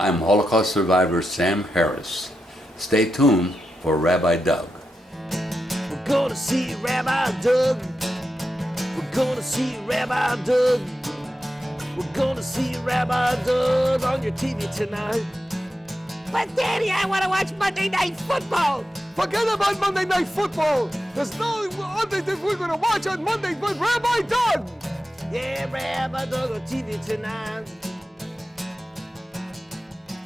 I'm Holocaust survivor Sam Harris. Stay tuned for Rabbi Doug. We're gonna see Rabbi Doug. We're gonna see Rabbi Doug. We're gonna see Rabbi Doug on your TV tonight. But Daddy, I want to watch Monday Night Football. Forget about Monday Night Football. There's no other thing we're going to watch on Monday but Rabbi Doug. Yeah, Rabbi Doug on TV tonight.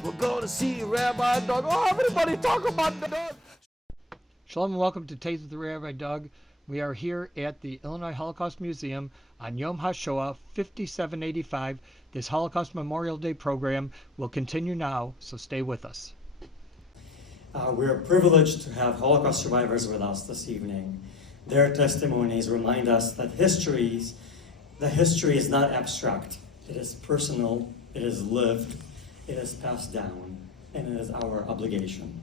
We're going to see Rabbi Doug. Oh, everybody talk about the Doug. Shalom and welcome to TAPED with Rabbi Doug. We are here at the Illinois Holocaust Museum on Yom Hashoah 5785. This Holocaust Memorial Day program will continue now, so stay with us. We're privileged to have Holocaust survivors with us this evening. Their testimonies remind us that history is not abstract. It is personal, it is lived, it is passed down, and it is our obligation.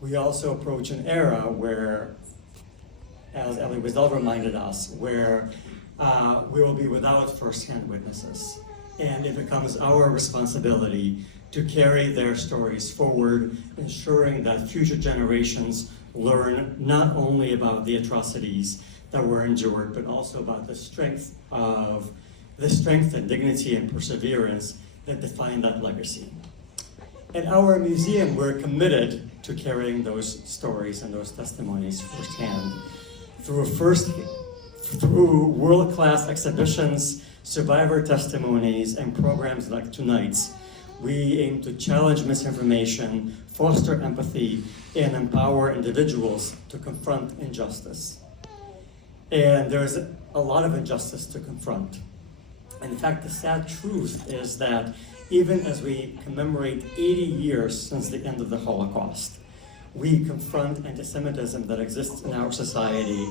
We also approach an era where, as Elie Wiesel reminded us, where we will be without first-hand witnesses. And it becomes our responsibility to carry their stories forward, ensuring that future generations learn not only about the atrocities that were endured, but also about the strength and dignity and perseverance that define that legacy. At our museum, we're committed to carrying those stories and those testimonies firsthand through world-class exhibitions, survivor testimonies, and programs like tonight's. We aim to challenge misinformation, foster empathy, and empower individuals to confront injustice. And there's a lot of injustice to confront. In fact, the sad truth is that even as we commemorate 80 years since the end of the Holocaust, we confront anti-Semitism that exists in our society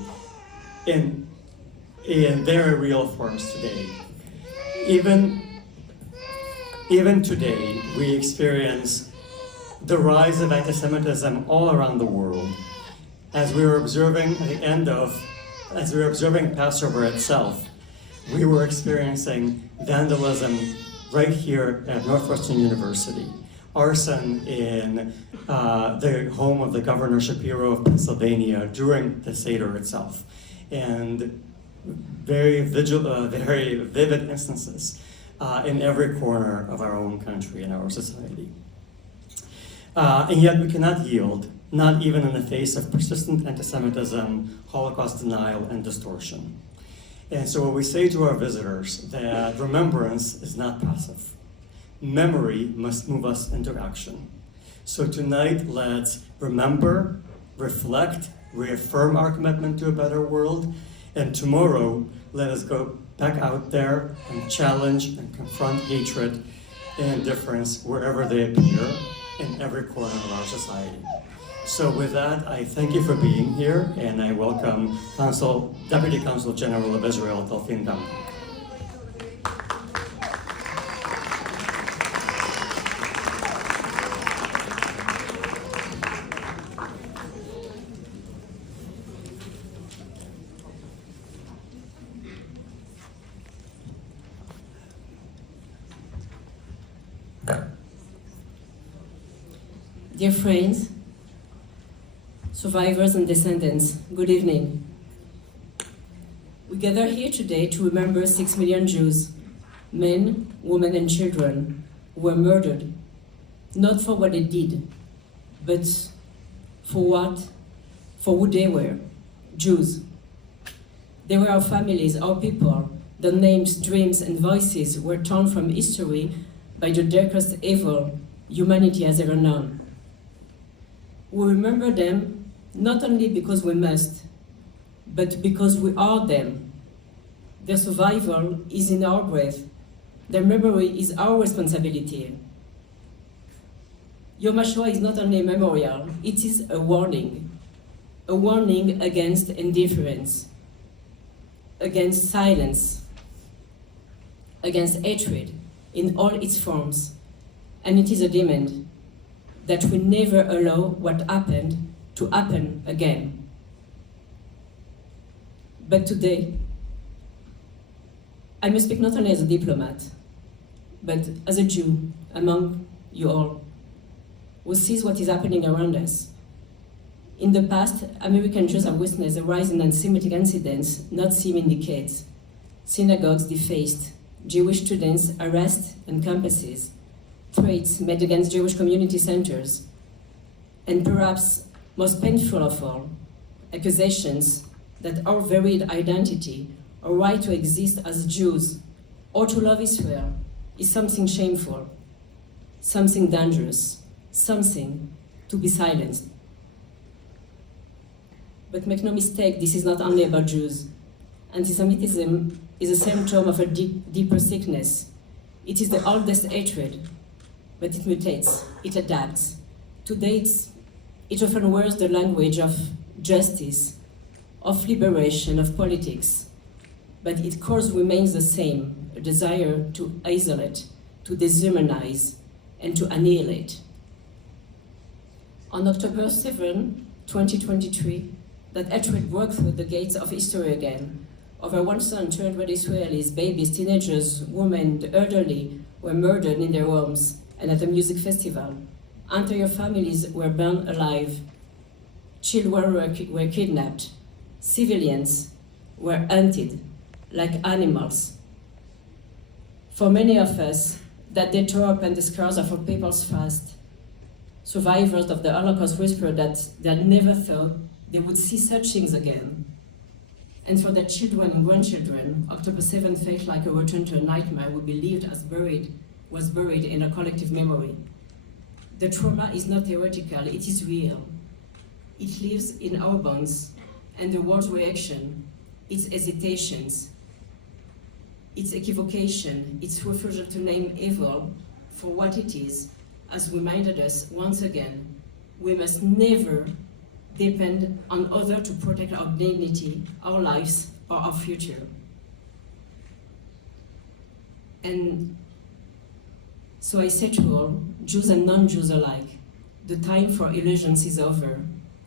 in very real forms today. Even today, we experience the rise of anti-Semitism all around the world. As we were observing Passover itself, we were experiencing vandalism right here at Northwestern University, arson in the home of the Governor Shapiro of Pennsylvania during the Seder itself, and very vivid instances in every corner of our own country and our society. And yet we cannot yield, not even in the face of persistent anti-Semitism, Holocaust denial, and distortion. And so we say to our visitors that remembrance is not passive. Memory must move us into action. So tonight, let's remember, reflect, reaffirm our commitment to a better world, and tomorrow, let us go back out there and challenge and confront hatred and indifference wherever they appear in every corner of our society. So with that, I thank you for being here, and I welcome Deputy Consul General of Israel, Delphine Dam. Dear friends, survivors and descendants, good evening. We gather here today to remember 6 million Jews, men, women, and children, who were murdered, not for what they did, but for who they were, Jews. They were our families, our people. Their names, dreams, and voices were torn from history by the darkest evil humanity has ever known. We remember them not only because we must, but because we are them. Their survival is in our breath. Their memory is our responsibility. Yom Hashoah is not only a memorial, it is a warning against indifference, against silence, against hatred in all its forms, and it is a demand that we never allow what happened to happen again. But today, I must speak not only as a diplomat, but as a Jew among you all, who sees what is happening around us. In the past, American Jews have witnessed a rise in anti-Semitic incidents not seen in decades. Synagogues defaced, Jewish students arrested on campuses, threats made against Jewish community centers, and perhaps most painful of all, accusations that our varied identity, our right to exist as Jews, or to love Israel, is something shameful, something dangerous, something to be silenced. But make no mistake, this is not only about Jews. Anti-Semitism is a symptom of a deeper sickness. It is the oldest hatred, but it mutates, it adapts. Today, it often wears the language of justice, of liberation, of politics, but its cause remains the same, a desire to isolate, to dehumanize, and to annihilate. On October 7, 2023, that hatred broke through the gates of history again. Over 1,200 Israelis, babies, teenagers, women, the elderly were murdered in their homes and at a music festival. Entire families were burned alive. Children were kidnapped. Civilians were hunted like animals. For many of us, that day tore open the scars of our people's past. Survivors of the Holocaust whispered that they had never thought they would see such things again. And for their children and grandchildren, October 7 felt like a return to a nightmare we believed was buried in a collective memory. The trauma is not theoretical, it is real. It lives in our bones, and the world's reaction, its hesitations, its equivocation, its refusal to name evil for what it is, has reminded us once again, we must never depend on others to protect our dignity, our lives, or our future. And so I say to all, Jews and non-Jews alike, the time for illusions is over.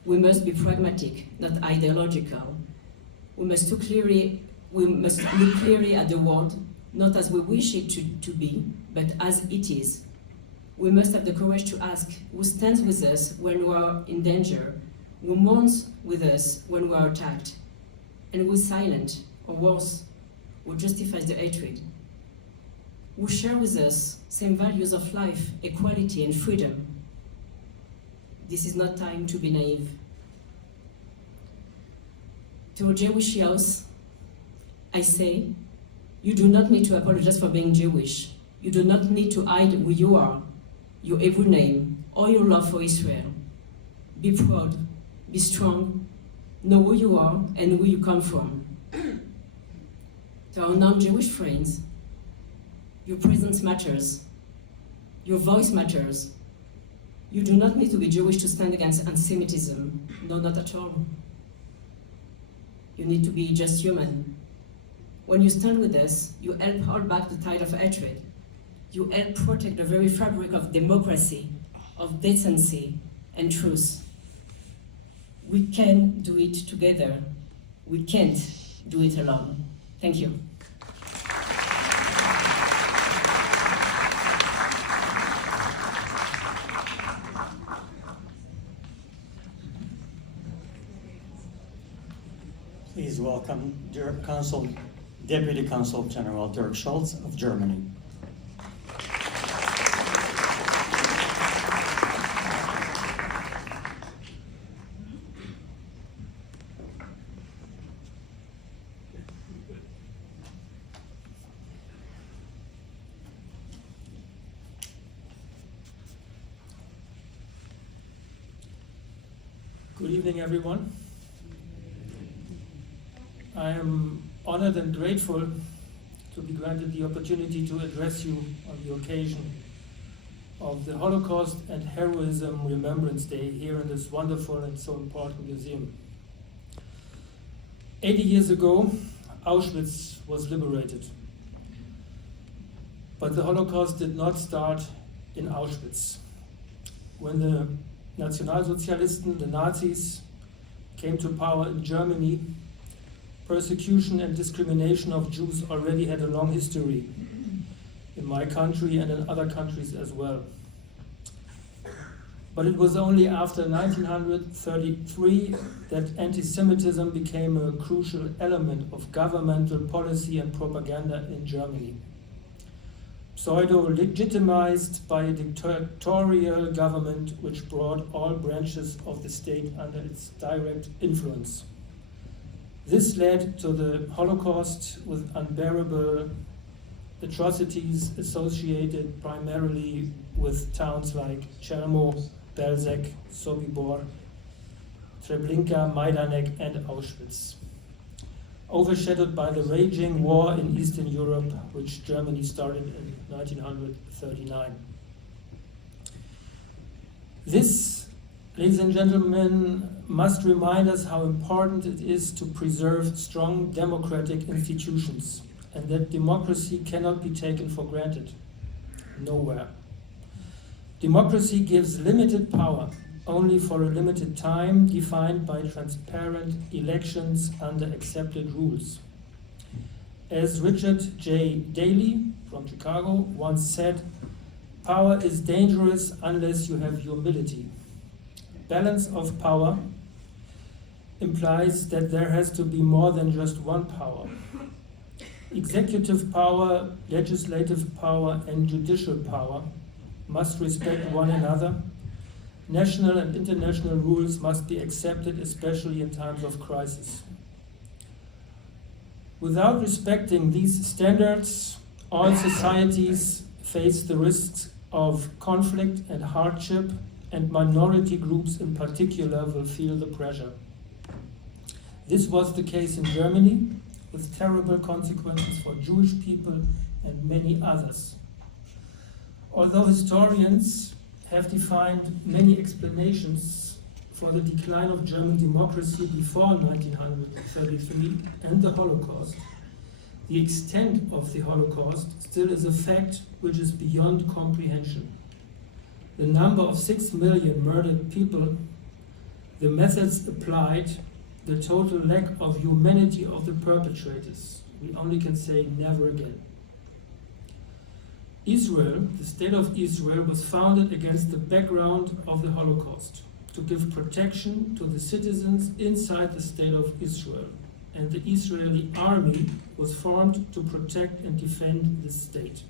We must be pragmatic, not ideological. We must look clearly at the world, not as we wish it to be, but as it is. We must have the courage to ask who stands with us when we are in danger, who mourns with us when we are attacked, and who is silent, or worse, who justifies the hatred, who share with us same values of life, equality, and freedom. This is not time to be naive. To a Jewish house, I say, you do not need to apologize for being Jewish. You do not need to hide who you are, your Hebrew name, or your love for Israel. Be proud, be strong, know who you are and where you come from. To our non-Jewish friends, your presence matters, your voice matters. You do not need to be Jewish to stand against anti-Semitism, no, not at all. You need to be just human. When you stand with us, you help hold back the tide of hatred. You help protect the very fabric of democracy, of decency, and truth. We can do it together. We can't do it alone. Thank you. Please welcome Consul, Deputy Consul General Dirk Schultz of Germany. Good evening, everyone. I am honored and grateful to be granted the opportunity to address you on the occasion of the Holocaust and Heroism Remembrance Day here in this wonderful and so important museum. 80 years ago, Auschwitz was liberated. But the Holocaust did not start in Auschwitz. When the Nationalsozialisten, the Nazis, came to power in Germany, persecution and discrimination of Jews already had a long history. in my country and in other countries as well. But it was only after 1933 that anti-Semitism became a crucial element of governmental policy and propaganda in Germany. Pseudo-legitimized by a dictatorial government which brought all branches of the state under its direct influence. This led to the Holocaust with unbearable atrocities associated primarily with towns like Chelmo, Belzec, Sobibor, Treblinka, Majdanek, and Auschwitz, overshadowed by the raging war in Eastern Europe, which Germany started in 1939. This, ladies and gentlemen, must remind us how important it is to preserve strong democratic institutions, and that democracy cannot be taken for granted. Nowhere. Democracy gives limited power, only for a limited time, defined by transparent elections under accepted rules. As Richard J. Daley from Chicago once said, power is dangerous unless you have humility. Balance of power implies that there has to be more than just one power. Executive power, legislative power, and judicial power must respect one another. National and international rules must be accepted, especially in times of crisis. Without respecting these standards, all societies face the risks of conflict and hardship, and minority groups in particular will feel the pressure. This was the case in Germany, with terrible consequences for Jewish people and many others. Although historians have defined many explanations for the decline of German democracy before 1933 and the Holocaust, the extent of the Holocaust still is a fact which is beyond comprehension. The number of 6 million murdered people, the methods applied, the total lack of humanity of the perpetrators, we only can say never again. Israel, the state of Israel, was founded against the background of the Holocaust, to give protection to the citizens inside the state of Israel. And the Israeli army was formed to protect and defend this state.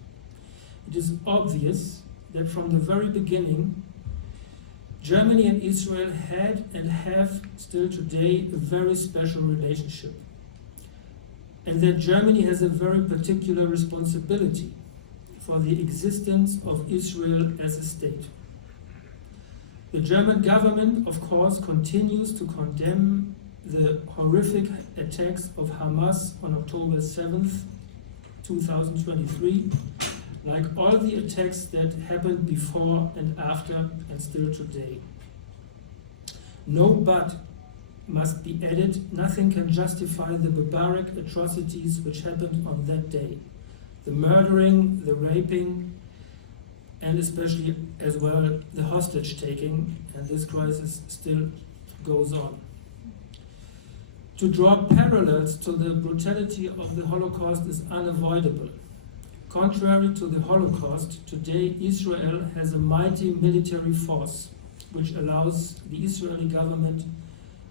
It is obvious that from the very beginning, Germany and Israel had and have still today a very special relationship. And that Germany has a very particular responsibility for the existence of Israel as a state. The German government, of course, continues to condemn the horrific attacks of Hamas on October 7th, 2023, like all the attacks that happened before and after and still today. No but must be added. Nothing can justify the barbaric atrocities which happened on that day. The murdering, the raping, and especially as well the hostage taking, and this crisis still goes on. To draw parallels to the brutality of the Holocaust is unavoidable. Contrary to the Holocaust, today Israel has a mighty military force which allows the Israeli government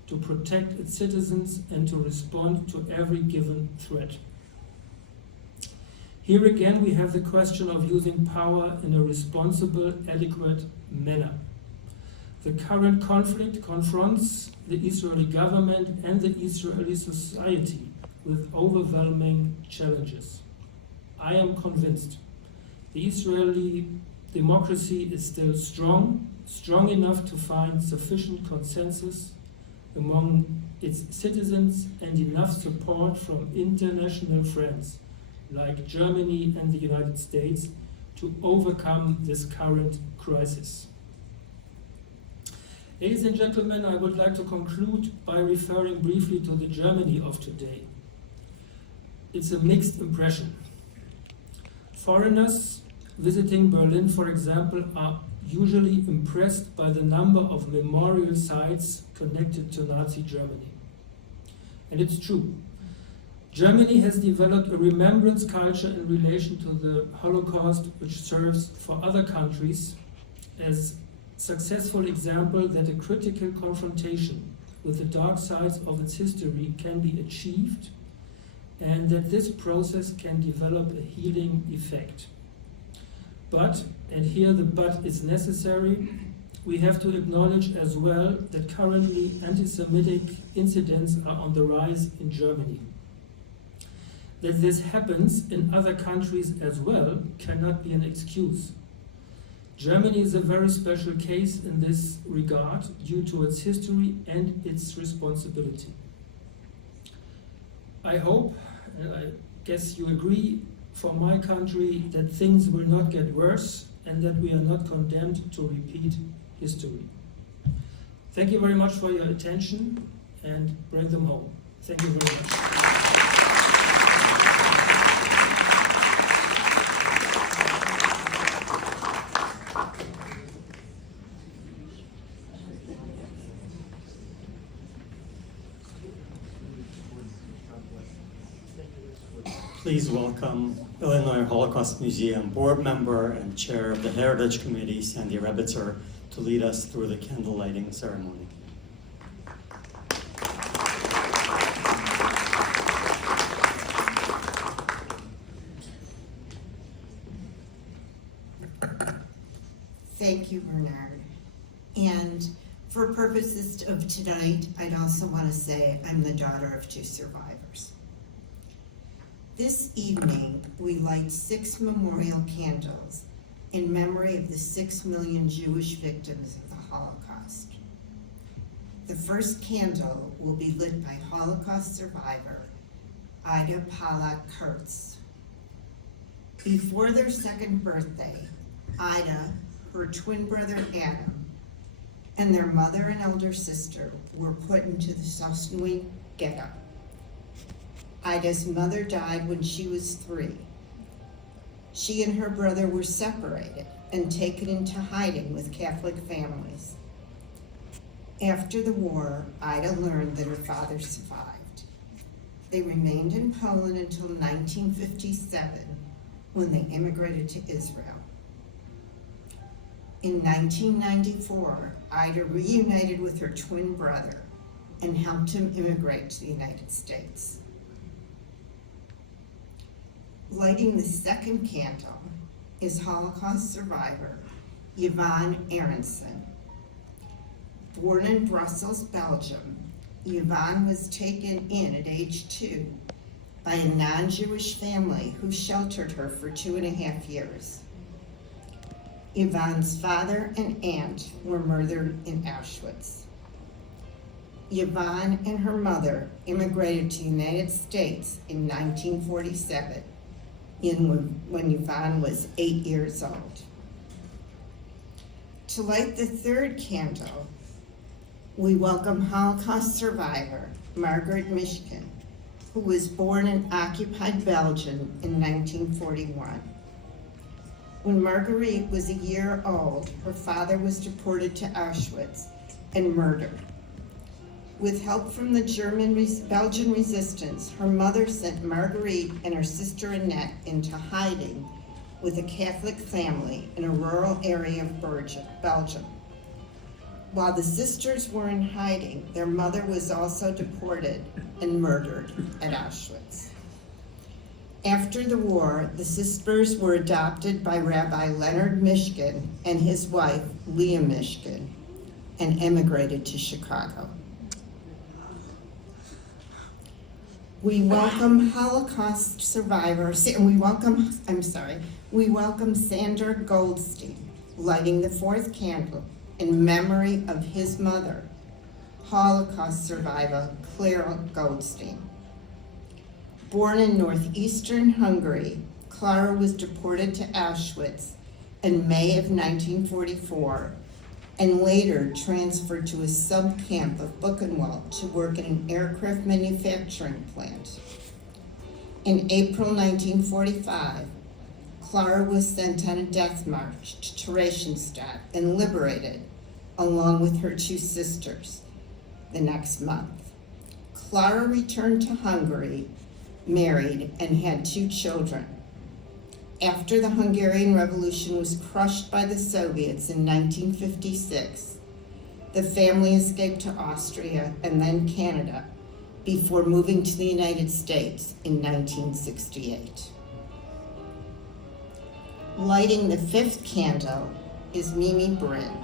to protect its citizens and to respond to every given threat. Here again we have the question of using power in a responsible, adequate manner. The current conflict confronts the Israeli government and the Israeli society with overwhelming challenges. I am convinced the Israeli democracy is still strong enough to find sufficient consensus among its citizens and enough support from international friends like Germany and the United States to overcome this current crisis. Ladies and gentlemen, I would like to conclude by referring briefly to the Germany of today. It's a mixed impression. Foreigners visiting Berlin, for example, are usually impressed by the number of memorial sites connected to Nazi Germany. And it's true. Germany has developed a remembrance culture in relation to the Holocaust, which serves for other countries as successful example that a critical confrontation with the dark sides of its history can be achieved, and that this process can develop a healing effect. But, and here the but is necessary, we have to acknowledge as well that currently anti-Semitic incidents are on the rise in Germany. That this happens in other countries as well cannot be an excuse. Germany is a very special case in this regard due to its history and its responsibility. I hope, and I guess you agree, for my country that things will not get worse and that we are not condemned to repeat history. Thank you very much for your attention, and bring them home. Thank you very much. Please welcome Illinois Holocaust Museum board member and chair of the Heritage Committee, Sandy Rebitzer, to lead us through the candle lighting ceremony. Thank you, Bernard. And for purposes of tonight, I'd also want to say I'm the daughter of 2 survivors. This evening, we light 6 memorial candles in memory of the 6 million Jewish victims of the Holocaust. The first candle will be lit by Holocaust survivor Ida Pollack Kurtz. Before their 2nd birthday, Ida, her twin brother Adam, and their mother and elder sister were put into the Sosnowiec ghetto. Ida's mother died when she was 3. She and her brother were separated and taken into hiding with Catholic families. After the war, Ida learned that her father survived. They remained in Poland until 1957, when they immigrated to Israel. In 1994, Ida reunited with her twin brother and helped him immigrate to the United States. Lighting the 2nd candle is Holocaust survivor Yvonne Aronson. Born in Brussels, Belgium, Yvonne was taken in at age 2 by a non-Jewish family who sheltered her for 2.5 years. Yvonne's father and aunt were murdered in Auschwitz. Yvonne and her mother immigrated to the United States in 1947, when Yvonne was 8 years old. To light the 3rd candle, we welcome Holocaust survivor Margaret Mishkin, who was born in occupied Belgium in 1941. When Marguerite was a year old, her father was deported to Auschwitz and murdered. With help from the Belgian resistance, her mother sent Marguerite and her sister Annette into hiding with a Catholic family in a rural area of Belgium. While the sisters were in hiding, their mother was also deported and murdered at Auschwitz. After the war, the sisters were adopted by Rabbi Leonard Mishkin and his wife, Leah Mishkin, and emigrated to Chicago. We welcome Holocaust survivors, and we welcome Sander Goldstein, lighting the 4th candle in memory of his mother, Holocaust survivor Clara Goldstein. Born in northeastern Hungary, Clara was deported to Auschwitz in May of 1944 and later transferred to a sub-camp of Buchenwald to work in an aircraft manufacturing plant. In April 1945, Clara was sent on a death march to Theresienstadt and liberated, along with her 2 sisters, the next month. Clara returned to Hungary married, and had 2 children. After the Hungarian Revolution was crushed by the Soviets in 1956, the family escaped to Austria and then Canada before moving to the United States in 1968. Lighting the 5th candle is Mimi Brin,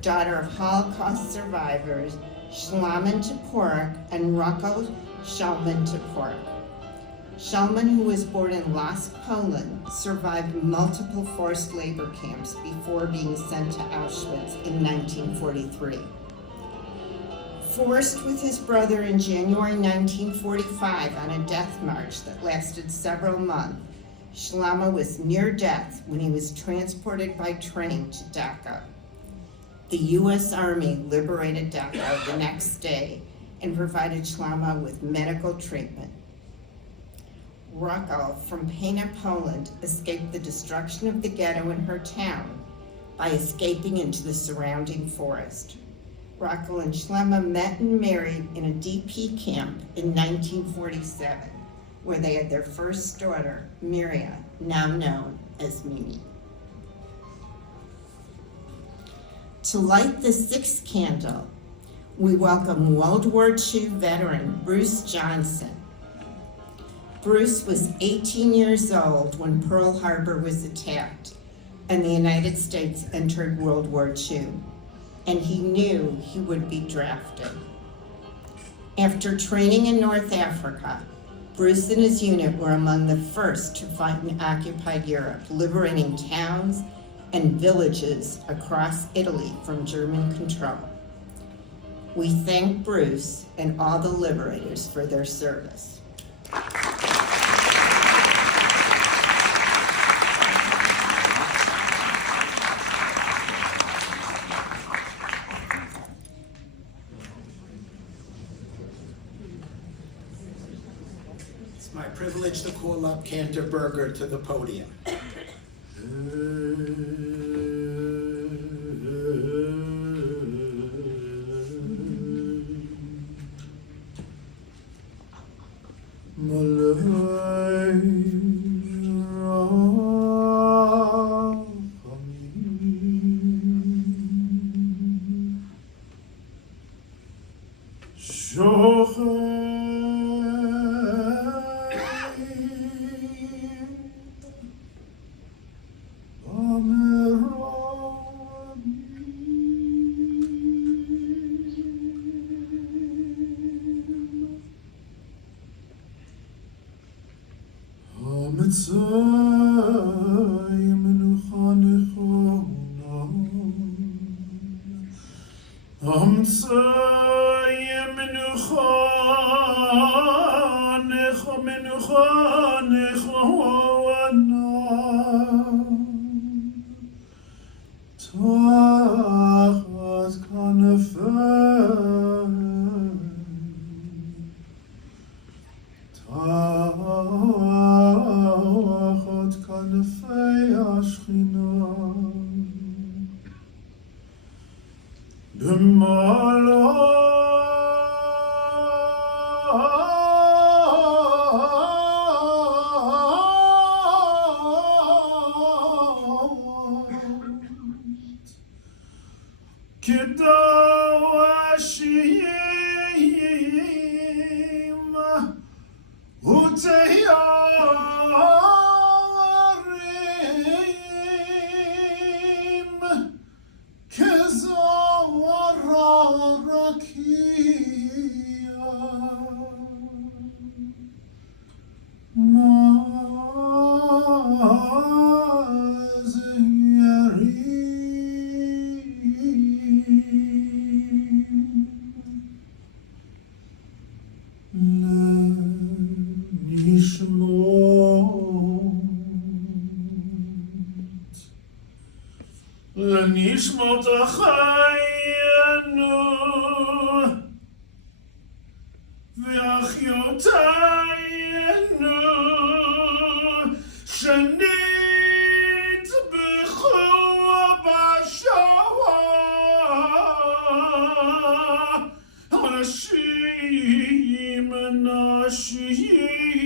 daughter of Holocaust survivors Shlomo Toporek and Rocco Shalman Toporek. Shalman, who was born in Lask, Poland, survived multiple forced labor camps before being sent to Auschwitz in 1943. Forced with his brother in January 1945 on a death march that lasted several months, Shlomo was near death when he was transported by train to Dachau. The U.S. Army liberated Dachau the next day and provided Shlomo with medical treatment. Rocco from Pena, Poland, escaped the destruction of the ghetto in her town by escaping into the surrounding forest. Rocco and Shlomo met and married in a DP camp in 1947, where they had their first daughter, Miria, now known as Mimi. To light the 6th candle, we welcome World War II veteran Bruce Johnson. Bruce was 18 years old when Pearl Harbor was attacked and the United States entered World War II, and he knew he would be drafted. After training in North Africa, Bruce and his unit were among the first to fight in occupied Europe, liberating towns and villages across Italy from German control. We thank Bruce and all the liberators for their service. It's my privilege to call up Cantor Berger to the podium. לנשמות אחיינו ואחיותינו שנטבחו בשואה, אנשים, נשים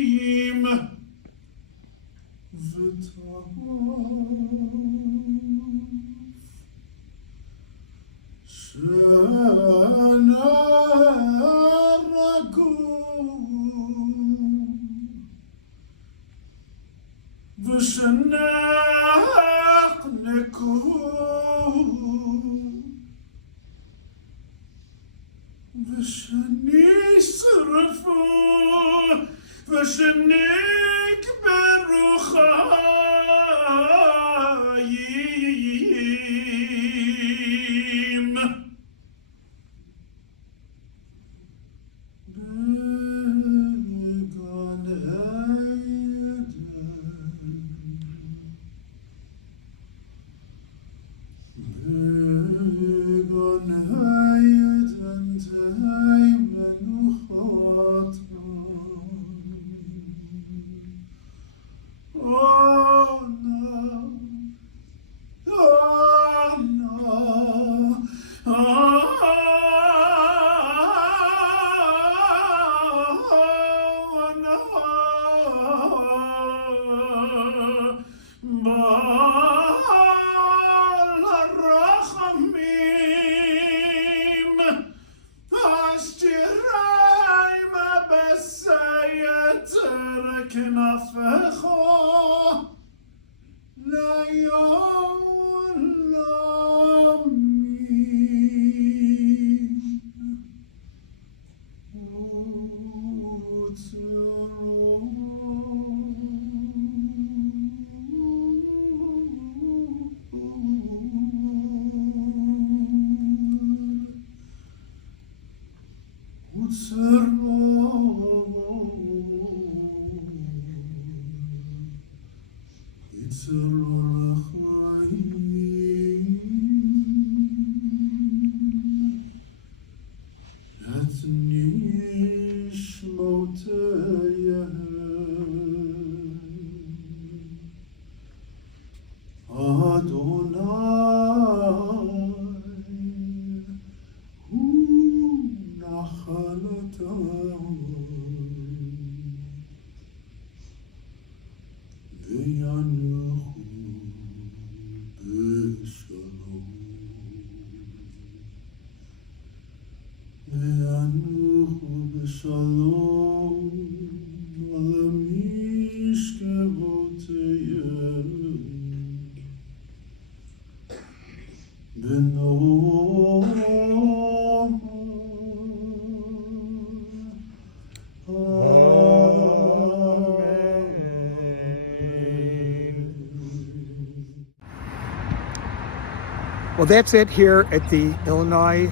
Well, that's it here at the Illinois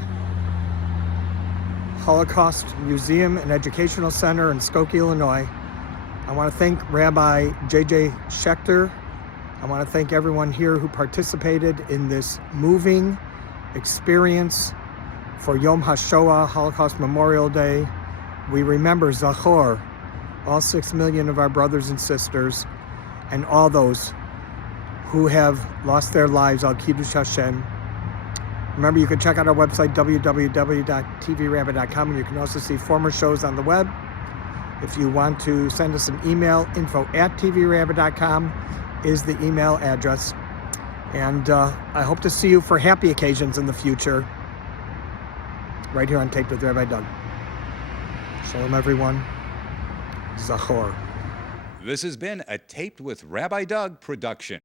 Holocaust Museum and Educational Center in Skokie, Illinois. I want to thank Rabbi J. Schacter. I want to thank everyone here who participated in this moving experience for Yom Hashoah, Holocaust Memorial Day. We remember Zachor, all 6 million of our brothers and sisters, and all those who have lost their lives al Kiddush Hashem. Remember, you can check out our website, www.tvrabbi.com, and you can also see former shows on the web. If you want to send us an email, info@tvrabbi.com is the email address. And I hope to see you for happy occasions in the future, right here on Taped with Rabbi Doug. Shalom, everyone. Zachor. This has been a Taped with Rabbi Doug production.